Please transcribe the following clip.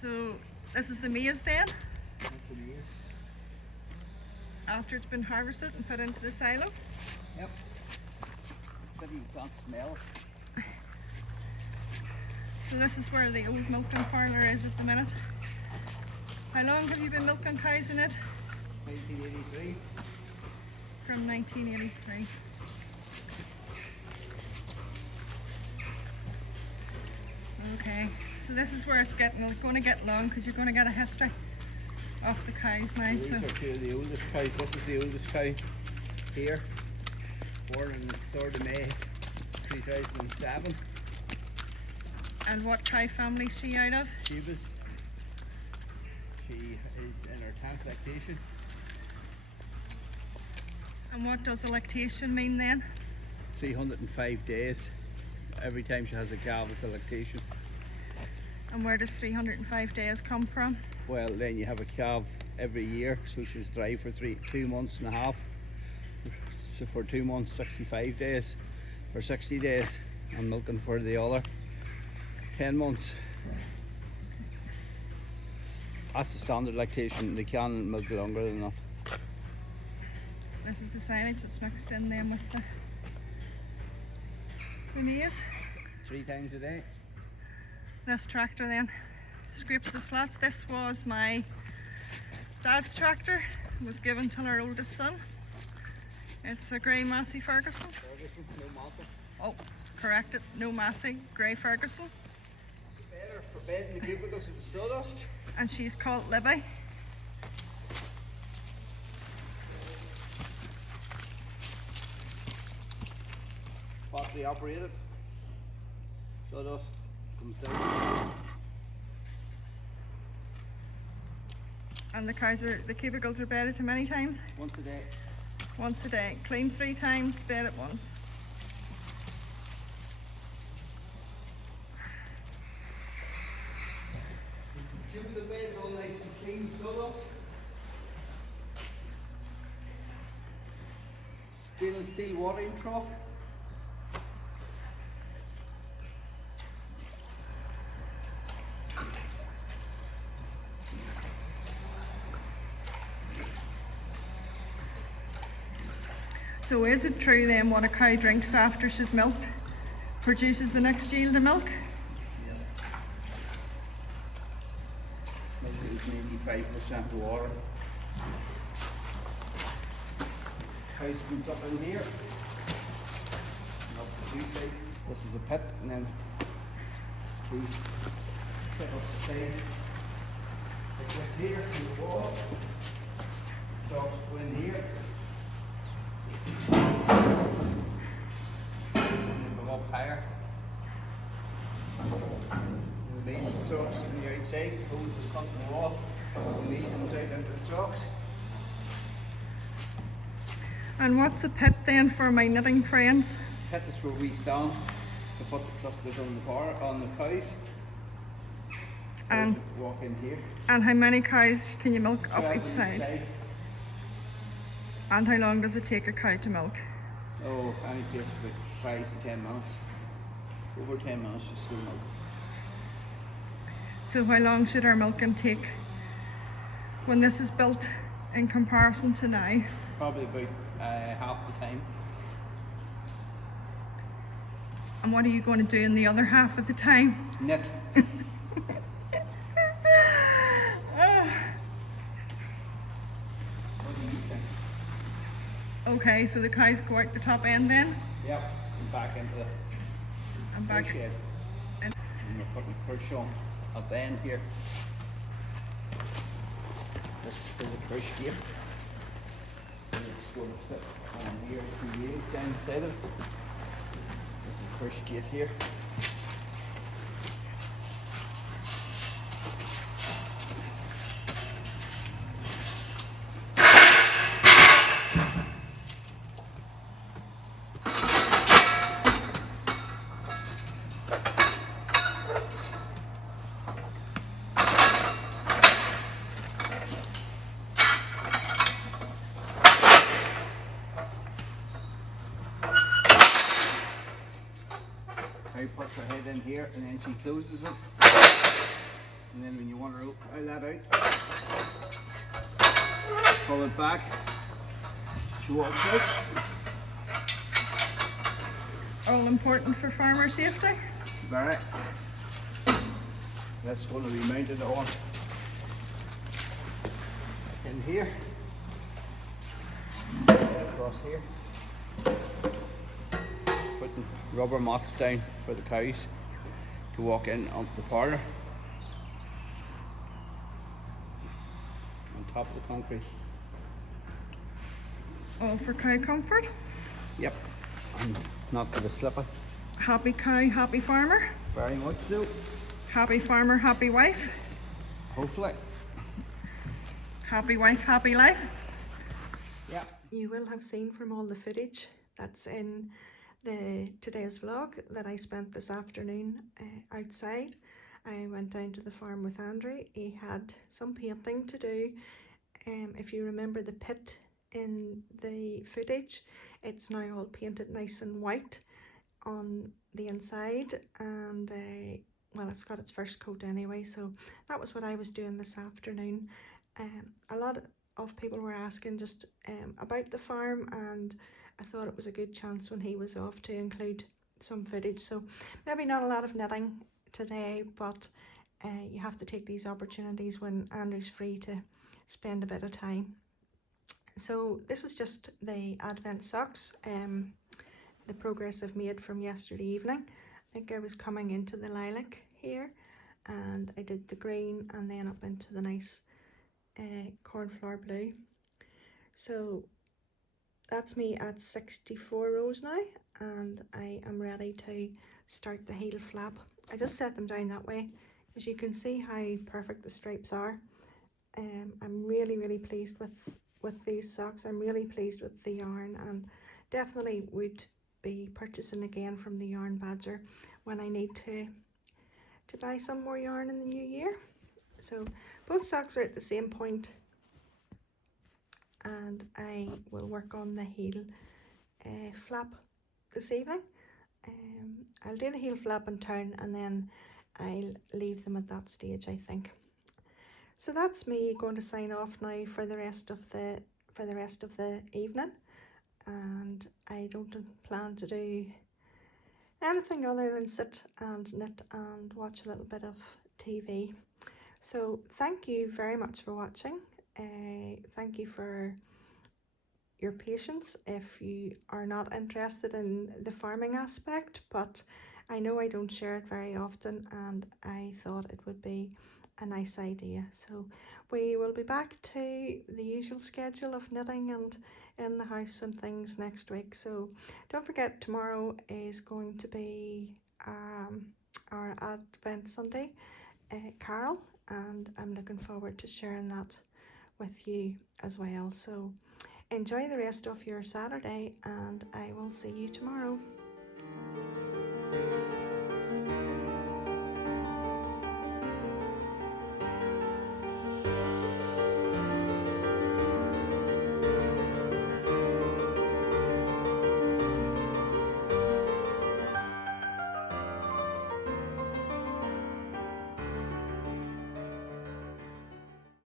So this is the maize then, That's the maize. after it's been harvested and put into the silo. Yep. But you can't smell it. So this is where the old milking parlour is at the minute. How long have you been milking cows in it? 1983. From 1983. Okay, so this is where it's going to get long because you're going to get a history of the cows now. These So are two of the oldest cows. This is the oldest cow here. Born on the 3rd of May 2007. and what cow family is she out of? She is in her 10th lactation. And what does a lactation mean then? 305 days. Every time she has a calf, it's a lactation. And where does 305 days come from? Well, then you have a calf every year, so she's dry for 2 months and a half. So for 2 months, 65 days, or 60 days, and milking for the other 10 months. That's the standard lactation. They can milk longer than that. This is the silage that's mixed in then with the maize. 3 times a day. This tractor then scrapes the slots. This was my dad's tractor. It was given to our oldest son. It's a grey Massey Ferguson. Ferguson, no Massey. Oh, correct it, no Massey, grey Ferguson. Better for bed in the cubicles with the sawdust. And she's called Libby. Battery operated. Sawdust comes down. And the cubicles are bedded to many times? Once a day. Once a day. Clean 3 times, bed it once. Keep the beds all nice and clean, sawdust. Stainless steel watering trough. So is it true then what a cow drinks after she's milked produces the next yield of milk? Milk is 95% water. Cows comes up in here. Up the 2 sides. This is a pit, and then these set up the sides like this here to the wall. Dogs go in here. And then go up higher. The meat trucks on the outside, hose is cut in the wall. The meat comes out into the trucks. And what's a pit then for my knitting friends? Pit is where we stand to put the clusters on the bar on the cows. And walk in here. And how many cows can you milk up 12 each on side? And how long does it take a cow to milk? Oh, any place about 5 to 10 minutes. Over 10 minutes just to milk. So how long should our milking take when this is built in comparison to now? Probably about half the time. And what are you going to do in the other half of the time? Knit. What do you think? Okay, so the cows go out the top end then? Yep, and back into the And shed. And And we're putting crush on at the end here. This is a crush gate. And it's going to sit on here, 2 wheels down the side of it. This is the crush gate here. Cow puts her head in here and then she closes it. And then when you want to roll that out, pull it back, she walks out. All important for farmer safety. Very. That's going to be mounted on in here, across here. Putting rubber mats down for the cows to walk in onto the parlour. On top of the concrete. All for cow comfort. Yep. And not to be slipping. Happy cow, happy farmer. Very much so. Happy farmer, happy wife. Hopefully. Happy wife, happy life. Yeah. You will have seen from all the footage that's in today's vlog that I spent this afternoon outside. I went down to the farm with Andrew. He had some painting to do. If you remember the pit in the footage, it's now all painted nice and white on the inside, and well, it's got its first coat anyway, so that was what I was doing this afternoon. A lot of people were asking just about the farm, and I thought it was a good chance when he was off to include some footage. So maybe not a lot of knitting today, but you have to take these opportunities when Andrew's free to spend a bit of time. So this is just the Advent socks, the progress I've made from yesterday evening. I think I was coming into the lilac here, and I did the green and then up into the nice cornflower blue. So that's me at 64 rows now, and I am ready to start the heel flap. I just set them down that way, as you can see how perfect the stripes are. I'm really pleased with these socks. I'm really pleased with the yarn, and definitely would be purchasing again from the Yarn Badger when I need to buy some more yarn in the new year. So both socks are at the same point, and I will work on the heel flap this evening. I'll do the heel flap and turn, and then I'll leave them at that stage, I think. So that's me going to sign off now for the rest of the evening, and I don't plan to do anything other than sit and knit and watch a little bit of TV. So thank you very much for watching. Thank you for your patience if you are not interested in the farming aspect, but I know I don't share it very often, and I thought it would be a nice idea. So we will be back to the usual schedule of knitting and in the house and things next week. So don't forget, tomorrow is going to be our Advent Sunday carol, and I'm looking forward to sharing that with you as well. So enjoy the rest of your Saturday, and I will see you tomorrow.